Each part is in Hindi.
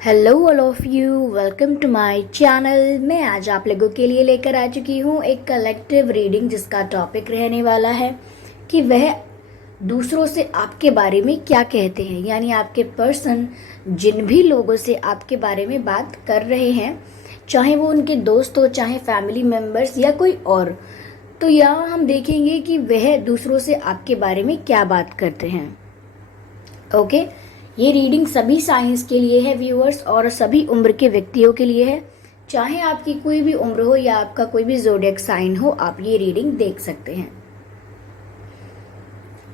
Hello all of you, welcome to my channel. मैं आज आप लोगों के लिए लेकर आ चुकी हूँ एक कलेक्टिव रीडिंग जिसका टॉपिक रहने वाला है कि वह दूसरों से आपके बारे में क्या कहते हैं। यानी आपके पर्सन जिन भी लोगों से आपके बारे में बात कर रहे हैं, चाहे वो उनके दोस्त हो, चाहे फैमिली मेम्बर्स या कोई और, तो यहाँ हम देखेंगे कि वह दूसरों से आपके बारे में क्या बात करते हैं। ओके, ये रीडिंग सभी साइंस के लिए है व्यूअर्स, और सभी उम्र के व्यक्तियों के लिए है। चाहे आपकी कोई भी उम्र हो या आपका कोई भी ज़ोडिएक साइन हो, आप ये रीडिंग देख सकते हैं।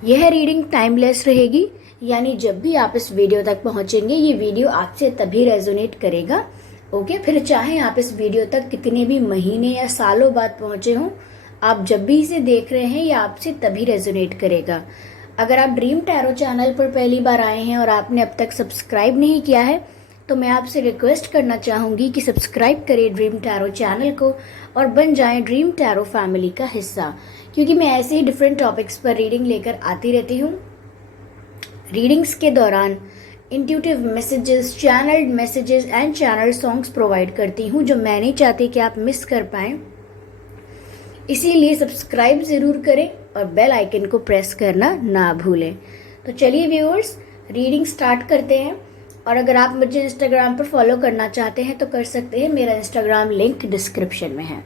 यह रीडिंग टाइमलेस रहेगी, यानी जब भी आप इस वीडियो तक पहुंचेंगे ये वीडियो आपसे तभी रेजोनेट करेगा। ओके, फिर चाहे आप इस वीडियो तक कितने भी महीने या सालों बाद पहुंचे हों, आप जब भी इसे देख रहे हैं ये आपसे तभी रेजोनेट करेगा। अगर आप ड्रीम टैरो चैनल पर पहली बार आए हैं और आपने अब तक सब्सक्राइब नहीं किया है, तो मैं आपसे रिक्वेस्ट करना चाहूँगी कि सब्सक्राइब करें ड्रीम टैरो चैनल को और बन जाएं ड्रीम टैरो फैमिली का हिस्सा, क्योंकि मैं ऐसे ही डिफरेंट टॉपिक्स पर रीडिंग लेकर आती रहती हूँ। रीडिंग्स के दौरान intuitive messages, channelled messages and channel songs provide करती हूँ जो मैं नहीं चाहती कि आप मिस कर पाएँ। इसीलिए सब्सक्राइब ज़रूर करें और बेल आइकन को प्रेस करना ना भूलें। तो चलिए व्यूअर्स, रीडिंग स्टार्ट करते हैं। और अगर आप मुझे इंस्टाग्राम पर फॉलो करना चाहते हैं तो कर सकते हैं, मेरा इंस्टाग्राम लिंक डिस्क्रिप्शन में है।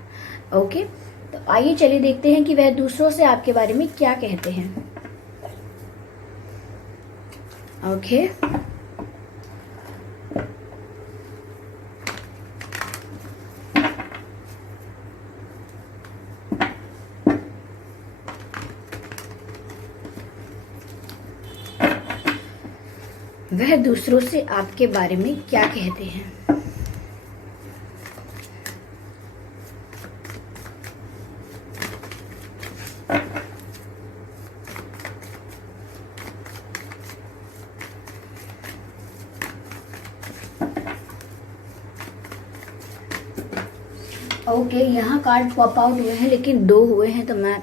ओके, तो आइए चलिए देखते हैं कि वह दूसरों से आपके बारे में क्या कहते हैं। ओके, वह दूसरों से आपके बारे में क्या कहते हैं। ओके, यहाँ कार्ड पॉप आउट हुए हैं लेकिन 2 हुए हैं, तो मैं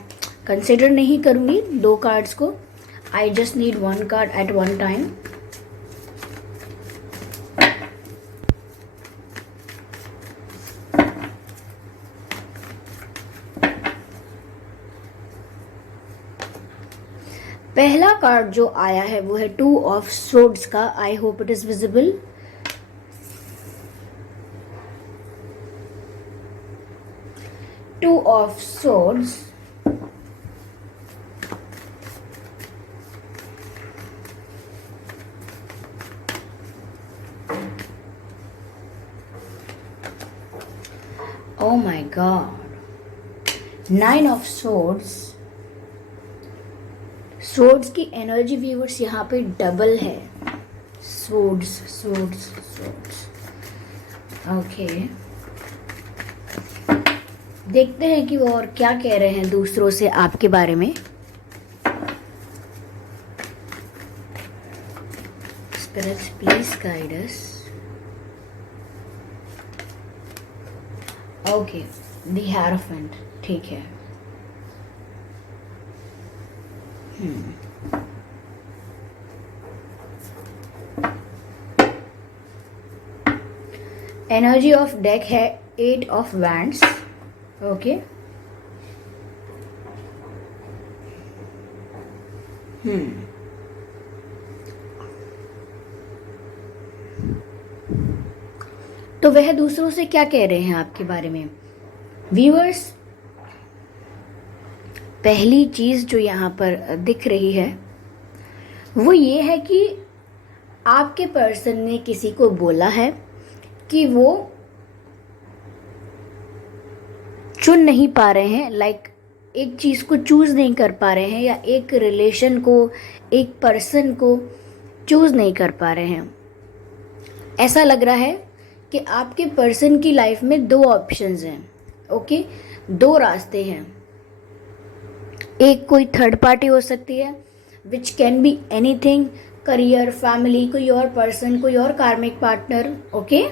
कंसिडर नहीं करूँगी 2 कार्ड्स को। I just need 1 card at one time. पहला कार्ड जो आया है वो है 2 ऑफ स्वॉर्ड्स का। I hope it is visible. Two of swords, oh my god, 9 of swords. Swords की एनर्जी व्यूअर्स यहाँ पे डबल है। Swords swords swords. ओके, देखते हैं कि वो और क्या कह रहे हैं दूसरों से आपके बारे में। Spirits please guide us. Okay, the hierophant, ठीक है। एनर्जी ऑफ डेक है 8 ऑफ वैंड्स। ओके, तो वह दूसरों से क्या कह रहे हैं आपके बारे में व्यूअर्स। पहली चीज जो यहाँ पर दिख रही है वो ये है कि आपके पर्सन ने किसी को बोला है कि वो चुन नहीं पा रहे हैं, लाइक एक चीज़ को चूज़ नहीं कर पा रहे हैं, या एक रिलेशन को, एक पर्सन को चूज़ नहीं कर पा रहे हैं। ऐसा लग रहा है कि आपके पर्सन की लाइफ में 2 ऑप्शंस हैं। ओके, 2 रास्ते हैं। एक कोई थर्ड पार्टी हो सकती है, which can be anything, career, family, कोई और पर्सन, कोई और कार्मिक पार्टनर। ओके,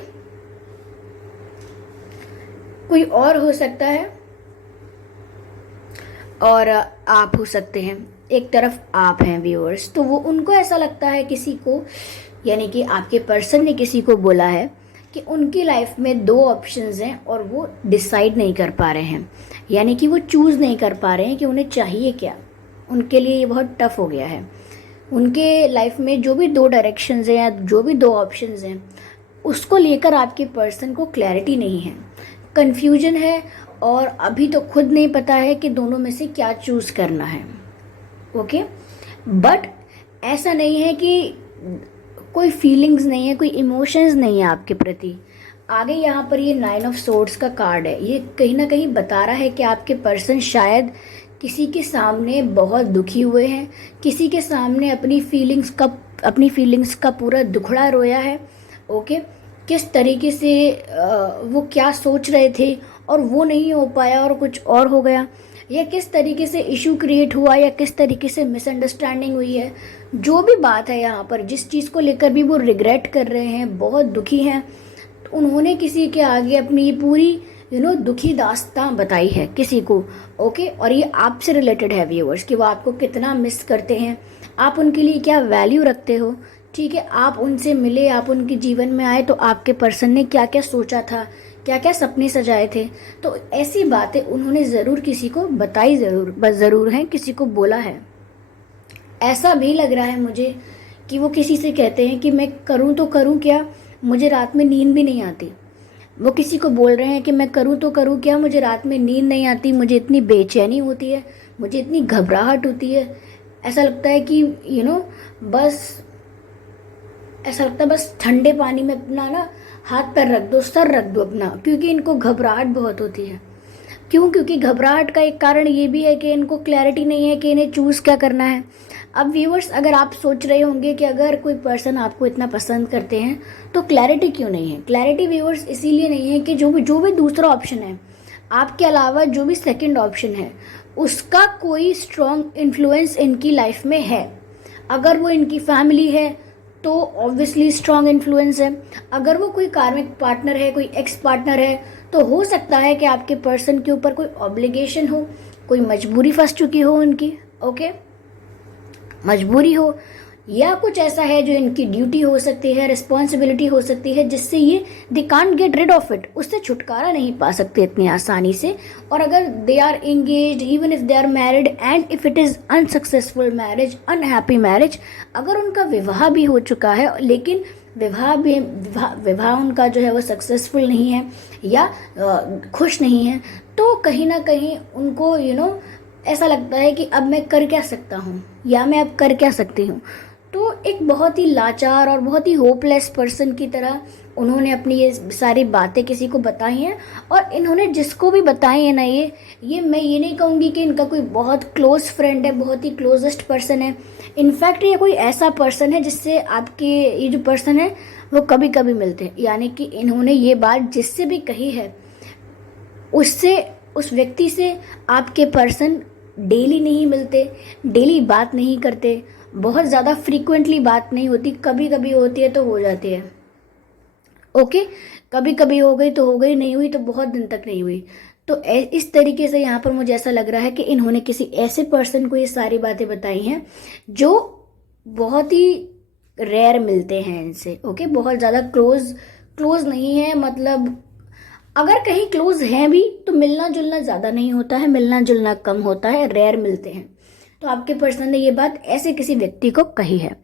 कोई और हो सकता है और आप हो सकते हैं। एक तरफ आप हैं व्यूअर्स, तो वो उनको ऐसा लगता है किसी को, यानी कि आपके पर्सन ने किसी को बोला है कि उनकी लाइफ में दो ऑप्शंस हैं और वो डिसाइड नहीं कर पा रहे हैं, यानी कि वो चूज़ नहीं कर पा रहे हैं कि उन्हें चाहिए क्या। उनके लिए ये बहुत टफ हो गया है। उनके लाइफ में जो भी दो डायरेक्शंस हैं या जो भी दो ऑप्शंस हैं, उसको लेकर आपके पर्सन को क्लैरिटी नहीं है, कन्फ्यूजन है, और अभी तो खुद नहीं पता है कि दोनों में से क्या चूज़ करना है। ओके, बट ऐसा नहीं है कि कोई फीलिंग्स नहीं है, कोई इमोशंस नहीं है आपके प्रति। आगे यहाँ पर ये 9 ऑफ सोर्ड्स का कार्ड है, ये कहीं ना कहीं बता रहा है कि आपके पर्सन शायद किसी के सामने बहुत दुखी हुए हैं, किसी के सामने अपनी फीलिंग्स का पूरा दुखड़ा रोया है। ओके, किस तरीके से वो क्या सोच रहे थे और वो नहीं हो पाया और कुछ और हो गया, या किस तरीके से इशू क्रिएट हुआ, या किस तरीके से मिसअंडरस्टैंडिंग हुई है। जो भी बात है यहाँ पर, जिस चीज़ को लेकर भी वो रिग्रेट कर रहे हैं, बहुत दुखी हैं, तो उन्होंने किसी के आगे अपनी ये पूरी दुखी दास्तां बताई है किसी को। ओके, और ये आपसे रिलेटेड है व्यूअर्स, कि वो आपको कितना मिस करते हैं, आप उनके लिए क्या वैल्यू रखते हो। ठीक है, आप उनसे मिले, आप उनके जीवन में आए, तो आपके पर्सन ने क्या क्या सोचा था, क्या क्या सपने सजाए थे, तो ऐसी बातें उन्होंने ज़रूर किसी को बताई, ज़रूर है, किसी को बोला है। ऐसा भी लग रहा है मुझे कि वो किसी से कहते हैं कि मैं करूं तो करूं क्या, मुझे रात में नींद भी नहीं आती। वो किसी को बोल रहे हैं कि मैं करूं तो करूं क्या, मुझे रात में नींद नहीं आती, मुझे इतनी बेचैनी होती है, मुझे इतनी घबराहट होती है। ऐसा लगता है कि बस ठंडे पानी में अपना हाथ पैर रख दो, सर रख दो अपना, क्योंकि इनको घबराहट बहुत होती है। क्योंकि घबराहट का एक कारण ये भी है कि इनको क्लैरिटी नहीं है कि इन्हें चूज़ क्या करना है। अब व्यूअर्स, अगर आप सोच रहे होंगे कि अगर कोई पर्सन आपको इतना पसंद करते हैं तो क्लैरिटी क्यों नहीं है। क्लैरिटी व्यूअर्स इसीलिए नहीं है कि जो भी दूसरा ऑप्शन है, आपके अलावा जो भी सेकंड ऑप्शन है, उसका कोई स्ट्रॉन्ग इन्फ्लुएंस इनकी लाइफ में है। अगर वो इनकी फैमिली है तो ऑब्वियसली स्ट्रॉन्ग इन्फ्लुएंस है। अगर वो कोई कार्मिक पार्टनर है, कोई एक्स पार्टनर है, तो हो सकता है कि आपके पर्सन के ऊपर कोई ऑब्लिगेशन हो, कोई मजबूरी फंस चुकी हो उनकी। ओके, मजबूरी हो, या कुछ ऐसा है जो इनकी ड्यूटी हो सकती है, रिस्पॉन्सिबिलिटी हो सकती है, जिससे ये they can't get rid of it, उससे छुटकारा नहीं पा सकते इतनी आसानी से। और अगर they are engaged, even if they are married, and if it is unsuccessful marriage, unhappy marriage, अगर उनका विवाह भी हो चुका है लेकिन विवाह उनका जो है वो सक्सेसफुल नहीं है या खुश नहीं है, तो कहीं ना कहीं उनको ऐसा लगता है कि अब मैं कर क्या सकता हूँ, या मैं अब कर क्या सकती हूँ। तो एक बहुत ही लाचार और बहुत ही होपलेस पर्सन की तरह उन्होंने अपनी ये सारी बातें किसी को बताई हैं। और इन्होंने जिसको भी बताई है ना, ये मैं ये नहीं कहूँगी कि इनका कोई बहुत क्लोज फ्रेंड है, बहुत ही क्लोजेस्ट पर्सन है। इनफैक्ट ये कोई ऐसा पर्सन है जिससे आपके ये जो पर्सन है वो कभी कभी मिलते हैं, यानी कि इन्होंने ये बात जिससे भी कही है, उस व्यक्ति से आपके पर्सन डेली नहीं मिलते, डेली बात नहीं करते, बहुत ज़्यादा फ्रीक्वेंटली बात नहीं होती, कभी कभी होती है तो हो जाती है। ओके, कभी कभी हो गई तो हो गई, नहीं हुई तो बहुत दिन तक नहीं हुई। तो इस तरीके से यहाँ पर मुझे ऐसा लग रहा है कि इन्होंने किसी ऐसे पर्सन को ये सारी बातें बताई हैं जो बहुत ही रेयर मिलते हैं इनसे। ओके, बहुत ज़्यादा क्लोज नहीं है, मतलब अगर कहीं क्लोज हैं भी तो मिलना जुलना ज़्यादा नहीं होता है, मिलना जुलना कम होता है, रेयर मिलते हैं। तो आपके पर्सन ने ये बात ऐसे किसी व्यक्ति को कही है।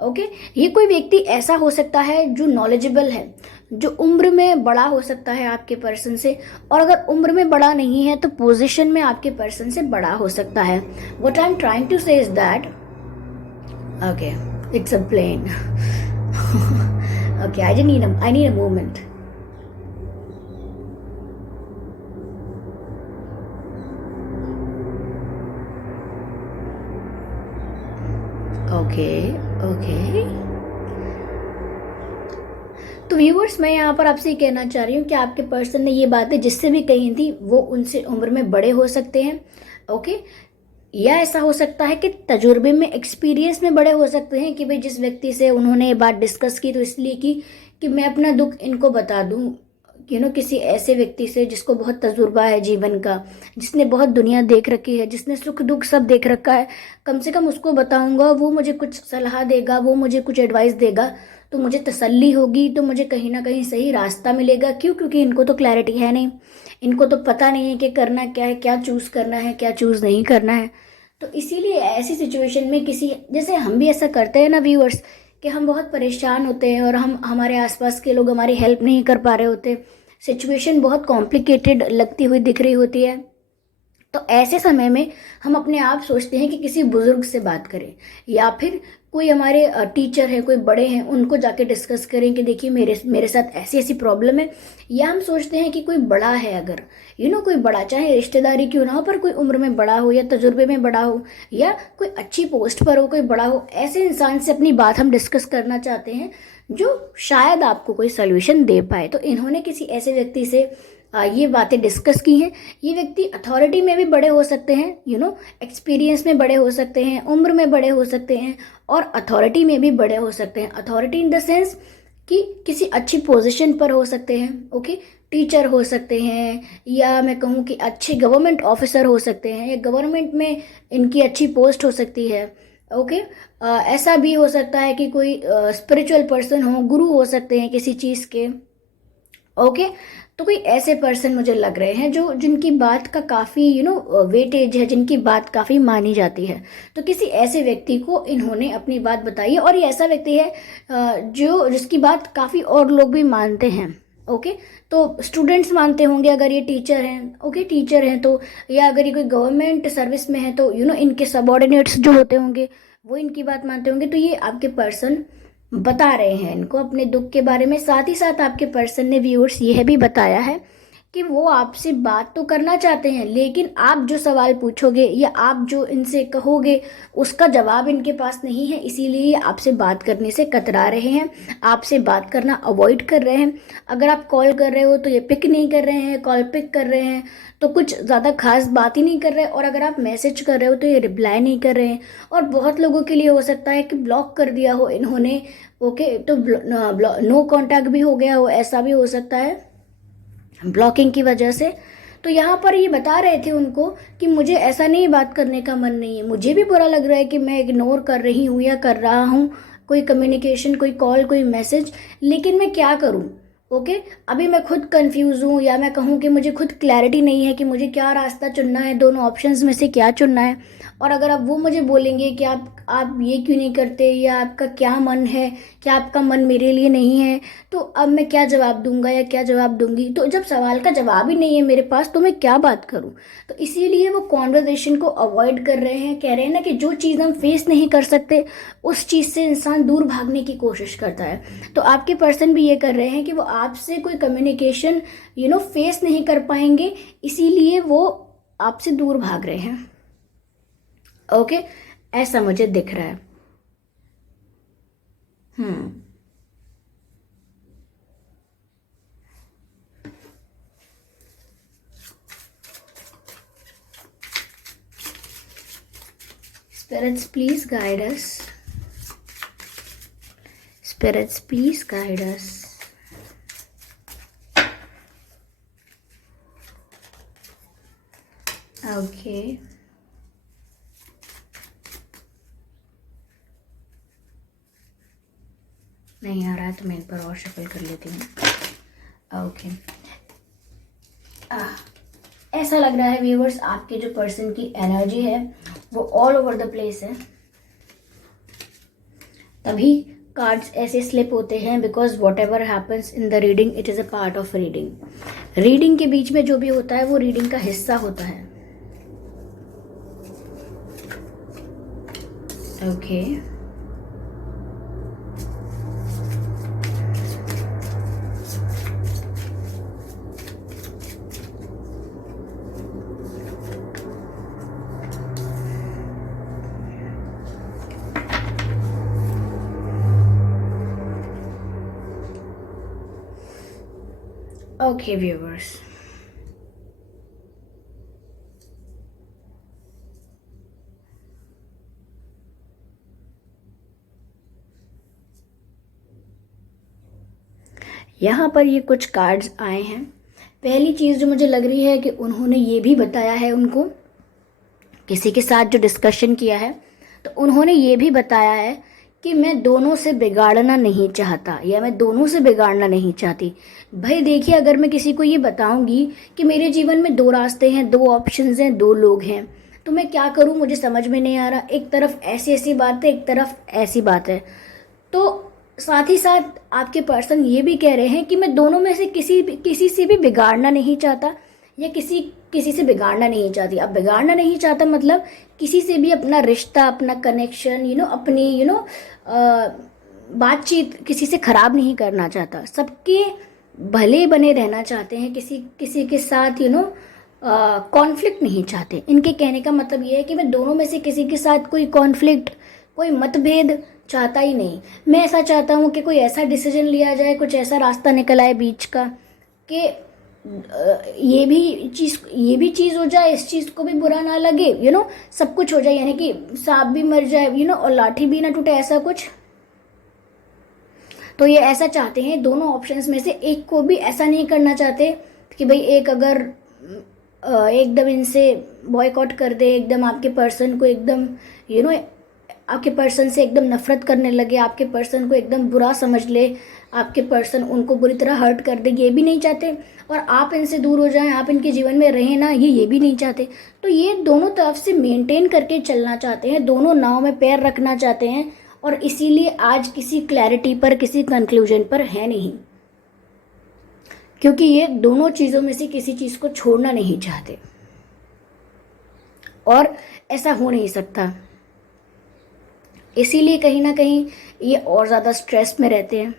ओके, ये कोई व्यक्ति ऐसा हो सकता है जो नॉलेजेबल है, जो उम्र में बड़ा हो सकता है आपके पर्सन से, और अगर उम्र में बड़ा नहीं है तो पोजीशन में आपके पर्सन से बड़ा हो सकता है। What I am trying to say is that, okay, it's a plane, okay, I need a moment. Okay, तो व्यूअर्स, मैं यहाँ पर आपसे कहना चाह रही हूँ कि आपके पर्सन ने ये बातें जिससे भी कही थी वो उनसे उम्र में बड़े हो सकते हैं। ओके, या ऐसा हो सकता है कि तजुर्बे में, एक्सपीरियंस में बड़े हो सकते हैं कि भाई जिस व्यक्ति से उन्होंने ये बात डिस्कस की तो इसलिए की कि मैं अपना दुख इनको बता दूँ, किसी ऐसे व्यक्ति से जिसको बहुत तजुर्बा है जीवन का, जिसने बहुत दुनिया देख रखी है, जिसने सुख दुख सब देख रखा है, कम से कम उसको बताऊंगा, वो मुझे कुछ सलाह देगा, वो मुझे कुछ एडवाइस देगा, तो मुझे तसल्ली होगी, तो मुझे कहीं ना कहीं सही रास्ता मिलेगा। क्यों? क्योंकि इनको तो क्लैरिटी है नहीं, इनको तो पता नहीं है कि करना क्या है, क्या चूज करना है, क्या चूज नहीं करना है। तो इसीलिए ऐसी सिचुएशन में किसी, जैसे हम भी ऐसा करते हैं ना व्यूअर्स, कि हम बहुत परेशान होते हैं और हम, हमारे आसपास के लोग हमारी हेल्प नहीं कर पा रहे होते, सिचुएशन बहुत कॉम्प्लिकेटेड लगती हुई दिख रही होती है, तो ऐसे समय में हम अपने आप सोचते हैं कि किसी बुजुर्ग से बात करें, या फिर कोई हमारे टीचर है, कोई बड़े हैं, उनको जाके डिस्कस करें कि देखिए मेरे मेरे साथ ऐसी ऐसी प्रॉब्लम है। या हम सोचते हैं कि कोई बड़ा है, अगर कोई बड़ा, चाहे रिश्तेदारी क्यों ना हो, पर कोई उम्र में बड़ा हो या तजुर्बे में बड़ा हो या कोई अच्छी पोस्ट पर हो, कोई बड़ा हो, ऐसे इंसान से अपनी बात हम डिस्कस करना चाहते हैं जो शायद आपको कोई सोल्यूशन दे पाए। तो इन्होंने किसी ऐसे व्यक्ति से ये बातें डिस्कस की हैं। ये व्यक्ति अथॉरिटी में भी बड़े हो सकते हैं, एक्सपीरियंस में बड़े हो सकते हैं, उम्र में बड़े हो सकते हैं, और अथॉरिटी में भी बड़े हो सकते हैं। अथॉरिटी इन द सेंस कि किसी अच्छी पोजीशन पर हो सकते हैं, ओके, टीचर हो सकते हैं, या मैं कहूँ कि अच्छे गवर्नमेंट ऑफिसर हो सकते हैं, या गवर्नमेंट में इनकी अच्छी पोस्ट हो सकती है, ओके। ऐसा भी हो सकता है कि कोई स्पिरिचुअल पर्सन हो, गुरु हो सकते हैं किसी चीज़ के, ओके। तो कोई ऐसे पर्सन मुझे लग रहे हैं जो, जिनकी बात का काफ़ी वेटेज है, जिनकी बात काफ़ी मानी जाती है। तो किसी ऐसे व्यक्ति को इन्होंने अपनी बात बताई है, और ये ऐसा व्यक्ति है जो, जिसकी बात काफ़ी और लोग भी मानते हैं, ओके। तो स्टूडेंट्स मानते होंगे अगर ये टीचर हैं, ओके, टीचर हैं तो, या अगर ये कोई गवर्नमेंट सर्विस में है तो इनके सबॉर्डिनेट्स जो होते होंगे वो इनकी बात मानते होंगे। तो ये आपके पर्सन बता रहे हैं इनको अपने दुख के बारे में। साथ ही साथ आपके पर्सन ने व्यूअर्स यह भी बताया है कि वो आपसे बात तो करना चाहते हैं, लेकिन आप जो सवाल पूछोगे या आप जो इनसे कहोगे उसका जवाब इनके पास नहीं है, इसीलिए आपसे बात करने से कतरा रहे हैं, आपसे बात करना अवॉइड कर रहे हैं। अगर आप कॉल कर रहे हो तो ये पिक नहीं कर रहे हैं, कॉल पिक कर रहे हैं तो कुछ ज़्यादा खास बात ही नहीं कर रहे, और अगर आप मैसेज कर रहे हो तो ये रिप्लाई नहीं कर रहे हैं। और बहुत लोगों के लिए हो सकता है कि ब्लॉक कर दिया हो इन्होंने, ओके, तो नो कांटेक्ट भी हो गया हो, ऐसा भी हो सकता है ब्लॉकिंग की वजह से। तो यहाँ पर ये बता रहे थे उनको कि मुझे ऐसा नहीं, बात करने का मन नहीं है, मुझे भी बुरा लग रहा है कि मैं इग्नोर कर रही हूँ या कर रहा हूँ कोई कम्युनिकेशन, कोई कॉल, कोई मैसेज, लेकिन मैं क्या करूँ, ओके। अभी मैं खुद कंफ्यूज हूँ, या मैं कहूँ कि मुझे खुद क्लैरिटी नहीं है कि मुझे क्या रास्ता चुनना है, दोनों ऑप्शंस में से क्या चुनना है। और अगर अब वो मुझे बोलेंगे कि आप ये क्यों नहीं करते, या आपका क्या मन है, क्या आपका मन मेरे लिए नहीं है, तो अब मैं क्या जवाब दूंगा या क्या जवाब दूंगी। तो जब सवाल का जवाब ही नहीं है मेरे पास तो मैं क्या बात करूं। तो इसीलिए वो कॉन्वर्जेशन को अवॉइड कर रहे हैं। कह रहे हैं ना कि जो चीज़ हम फेस नहीं कर सकते उस चीज़ से इंसान दूर भागने की कोशिश करता है। तो आपके पर्सन भी ये कर रहे हैं कि वो आपसे कोई कम्युनिकेशन फेस नहीं कर पाएंगे, इसीलिए वो आपसे दूर भाग रहे हैं, ओके। ऐसा मुझे दिख रहा है। हम्म। Spirits, please guide us. Spirits, please guide us. Okay. नहीं आ रहा है तो मैं एक बार और शफल कर लेती हूँ, ओके। ऐसा लग रहा है व्यूवर्स, आपके जो पर्सन की एनर्जी है वो ऑल ओवर द प्लेस है, तभी कार्ड्स ऐसे स्लिप होते हैं, because what ever happens in the reading it is a part of reading. Reading के बीच में जो भी होता है वो रीडिंग का हिस्सा होता है, ओके। Okay, viewers. यहाँ पर ये कुछ कार्ड्स आए हैं। पहली चीज़ जो मुझे लग रही है कि उन्होंने ये भी बताया है, उनको किसी के साथ जो डिस्कशन किया है तो उन्होंने ये भी बताया है कि मैं दोनों से बिगाड़ना नहीं चाहता या मैं दोनों से बिगाड़ना नहीं चाहती। भाई देखिए, अगर मैं किसी को ये बताऊंगी कि मेरे जीवन में दो रास्ते हैं, दो ऑप्शंस हैं, दो लोग हैं, तो मैं क्या करूं, मुझे समझ में नहीं आ रहा। एक तरफ ऐसी ऐसी बात है, एक तरफ ऐसी बात है। तो साथ ही साथ आपके पर्सन ये भी कह रहे हैं कि मैं दोनों में से किसी से भी बिगाड़ना नहीं चाहता या किसी से बिगाड़ना नहीं चाहती। अब बिगाड़ना नहीं चाहता मतलब किसी से भी अपना रिश्ता, अपना कनेक्शन, अपनी बातचीत किसी से खराब नहीं करना चाहता। सबके भले बने रहना चाहते हैं, किसी के साथ कॉन्फ्लिक्ट नहीं चाहते। इनके कहने का मतलब ये है कि मैं दोनों में से किसी के साथ कोई कॉन्फ्लिक्ट, कोई मतभेद चाहता ही नहीं। मैं ऐसा चाहता हूँ कि कोई ऐसा डिसीजन लिया जाए, कुछ ऐसा रास्ता निकल आए बीच का कि ये भी चीज़ हो जाए, इस चीज़ को भी बुरा ना लगे, सब कुछ हो जाए, यानी कि सांप भी मर जाए, और लाठी भी ना टूटे, ऐसा कुछ। तो ये ऐसा चाहते हैं, दोनों ऑप्शंस में से एक को भी ऐसा नहीं करना चाहते कि भाई एक अगर एकदम इनसे बॉयकॉट कर दे, एकदम आपके पर्सन को एकदम आपके पर्सन से एकदम नफरत करने लगे, आपके पर्सन को एकदम बुरा समझ ले, आपके पर्सन उनको बुरी तरह हर्ट कर दे, ये भी नहीं चाहते। और आप इनसे दूर हो जाएं, आप इनके जीवन में रहें ना, ये भी नहीं चाहते। तो ये दोनों तरफ से मेंटेन करके चलना चाहते हैं, दोनों नाव में पैर रखना चाहते हैं, और इसीलिए आज किसी क्लैरिटी पर, किसी कंक्लूजन पर है नहीं, क्योंकि ये दोनों चीज़ों में से किसी चीज़ को छोड़ना नहीं चाहते और ऐसा हो नहीं सकता। इसीलिए कहीं ना कहीं ये और ज़्यादा स्ट्रेस में रहते हैं।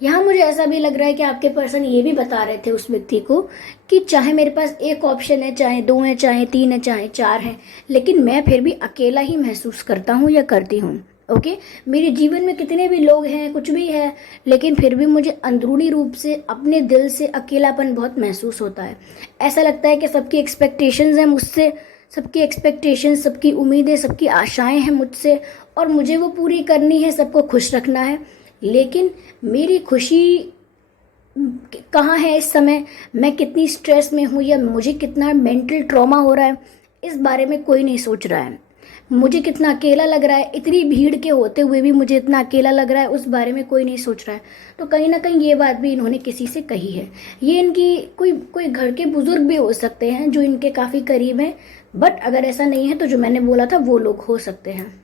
यहाँ मुझे ऐसा भी लग रहा है कि आपके पर्सन ये भी बता रहे थे उस व्यक्ति को कि चाहे मेरे पास एक ऑप्शन है, चाहे दो है, चाहे तीन है, चाहे चार है, लेकिन मैं फिर भी अकेला ही महसूस करता हूँ या करती हूँ। ओके, मेरे जीवन में कितने भी लोग हैं, कुछ भी है, लेकिन फिर भी मुझे अंदरूनी रूप से अपने दिल से अकेलापन बहुत महसूस होता है। ऐसा लगता है कि सबकी एक्सपेक्टेशंस हैं मुझसे, सबकी एक्सपेक्टेशंस, सबकी उम्मीदें, सबकी आशाएं हैं मुझसे, और मुझे वो पूरी करनी है, सबको खुश रखना है। लेकिन मेरी खुशी कहाँ है इस समय, मैं कितनी स्ट्रेस में हूँ या मुझे कितना मेंटल ट्रॉमा हो रहा है, इस बारे में कोई नहीं सोच रहा है। मुझे कितना अकेला लग रहा है, इतनी भीड़ के होते हुए भी मुझे इतना अकेला लग रहा है, उस बारे में कोई नहीं सोच रहा है। तो कहीं ना कहीं ये बात भी इन्होंने किसी से कही है। ये इनकी कोई घर के बुजुर्ग भी हो सकते हैं जो इनके काफ़ी करीब हैं, बट अगर ऐसा नहीं है तो जो मैंने बोला था वो लोग हो सकते हैं।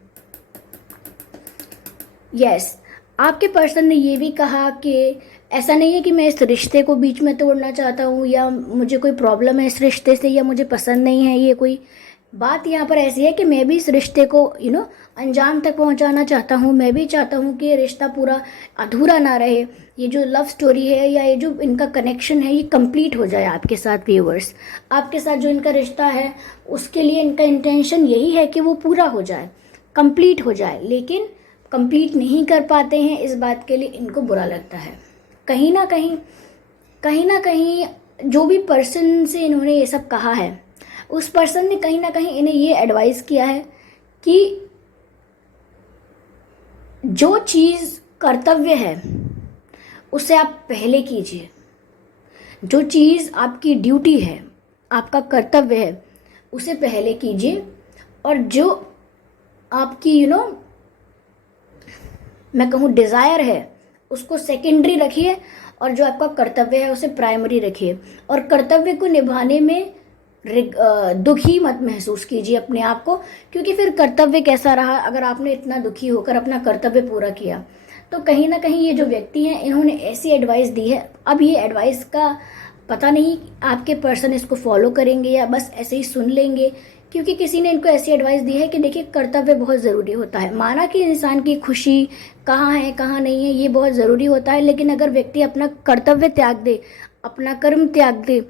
यस, आपके पर्सन ने ये भी कहा कि ऐसा नहीं है कि मैं इस रिश्ते को बीच में तोड़ना चाहता हूँ या मुझे कोई प्रॉब्लम है इस रिश्ते से या मुझे पसंद नहीं है। ये कोई बात यहाँ पर ऐसी है कि मैं भी इस रिश्ते को अंजाम तक पहुँचाना चाहता हूँ। मैं भी चाहता हूँ कि ये रिश्ता पूरा अधूरा ना रहे, ये जो लव स्टोरी है या ये जो इनका कनेक्शन है ये कंप्लीट हो जाए आपके साथ। व्यूअर्स, आपके साथ जो इनका रिश्ता है उसके लिए इनका इंटेंशन यही है कि वो पूरा हो जाए, कंप्लीट हो जाए, लेकिन कंप्लीट नहीं कर पाते हैं। इस बात के लिए इनको बुरा लगता है। कहीं ना कहीं जो भी पर्सन से इन्होंने ये सब कहा है, उस पर्सन ने कहीं ना कहीं इन्हें ये एडवाइस किया है कि जो चीज़ कर्तव्य है उसे आप पहले कीजिए, जो चीज़ आपकी ड्यूटी है, आपका कर्तव्य है, उसे पहले कीजिए, और जो आपकी मैं कहूँ डिज़ायर है उसको सेकेंडरी रखिए, और जो आपका कर्तव्य है उसे प्राइमरी रखिए। और कर्तव्य को निभाने में दुखी मत महसूस कीजिए अपने आप को, क्योंकि फिर कर्तव्य कैसा रहा अगर आपने इतना दुखी होकर अपना कर्तव्य पूरा किया। तो कहीं ना कहीं ये जो व्यक्ति हैं इन्होंने ऐसी एडवाइस दी है। अब ये एडवाइस का पता नहीं आपके पर्सन इसको फॉलो करेंगे या बस ऐसे ही सुन लेंगे, क्योंकि किसी ने इनको ऐसी एडवाइस दी है कि देखिए कर्तव्य बहुत ज़रूरी होता है। माना कि इंसान की खुशी कहाँ है कहाँ नहीं है ये बहुत ज़रूरी होता है, लेकिन अगर व्यक्ति अपना कर्तव्य त्याग दे, अपना कर्म त्याग दे,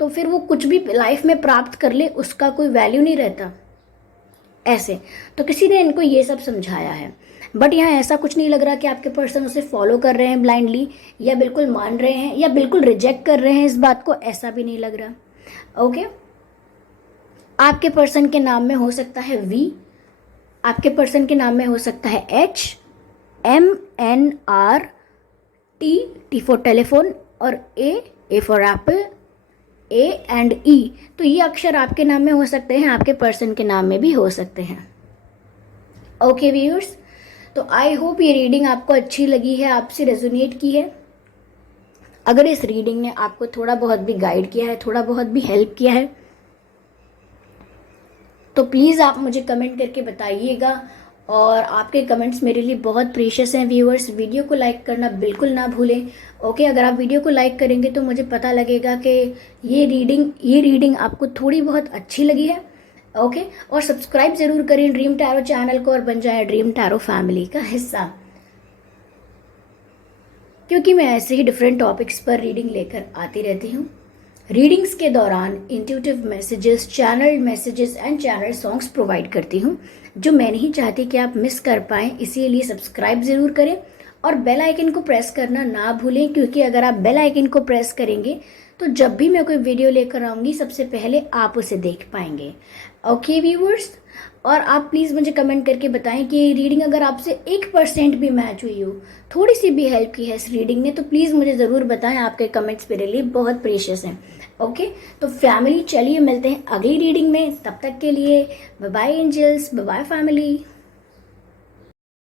तो फिर वो कुछ भी लाइफ में प्राप्त कर ले उसका कोई वैल्यू नहीं रहता। ऐसे तो किसी ने इनको ये सब समझाया है, बट यहाँ ऐसा कुछ नहीं लग रहा कि आपके पर्सन उसे फॉलो कर रहे हैं ब्लाइंडली, या बिल्कुल मान रहे हैं, या बिल्कुल रिजेक्ट कर रहे हैं इस बात को, ऐसा भी नहीं लग रहा। ओके, आपके पर्सन के नाम में हो सकता है वी, आपके पर्सन के नाम में हो सकता है HMNRT टी फॉर टेलीफोन, और A for apple, A and E. तो ये अक्षर आपके नाम में हो सकते हैं, आपके पर्सन के नाम में भी हो सकते हैं। ओके व्यूअर्स, तो आई होप ये रीडिंग आपको अच्छी लगी है, आपसे रेजोनेट की है। अगर इस रीडिंग ने आपको थोड़ा बहुत भी गाइड किया है, थोड़ा बहुत भी हेल्प किया है, तो प्लीज़ आप मुझे कमेंट करके बताइएगा, और आपके कमेंट्स मेरे लिए बहुत प्रीशियस हैं व्यूअर्स। वीडियो को लाइक करना बिल्कुल ना भूलें। ओके, अगर आप वीडियो को लाइक करेंगे तो मुझे पता लगेगा कि ये रीडिंग आपको थोड़ी बहुत अच्छी लगी है। ओके, और सब्सक्राइब ज़रूर करें ड्रीम टैरो चैनल को और बन जाए ड्रीम टैरो फैमिली का हिस्सा, क्योंकि मैं ऐसे ही डिफरेंट टॉपिक्स पर रीडिंग लेकर आती रहती हूँ। रीडिंग्स के दौरान intuitive messages, channel messages and channel songs provide करती हूँ, जो मैं नहीं चाहती कि आप मिस कर पाएँ। इसीलिए सब्सक्राइब ज़रूर करें और बेल आइकन को प्रेस करना ना भूलें, क्योंकि अगर आप बेल आइकन को प्रेस करेंगे तो जब भी मैं कोई वीडियो लेकर आऊँगी सबसे पहले आप उसे देख पाएंगे। ओके व्यूअर्स, और आप प्लीज़ मुझे कमेंट करके बताएं कि रीडिंग अगर आपसे 1% भी मैच हुई हो, थोड़ी सी भी हेल्प की है इस रीडिंग ने, तो प्लीज़ मुझे ज़रूर बताएं। आपके कमेंट्स मेरे लिए बहुत प्रीशियस हैं। ओके, तो फैमिली चलिए मिलते हैं अगली रीडिंग में। तब तक के लिए bye bye angels, bye bye family.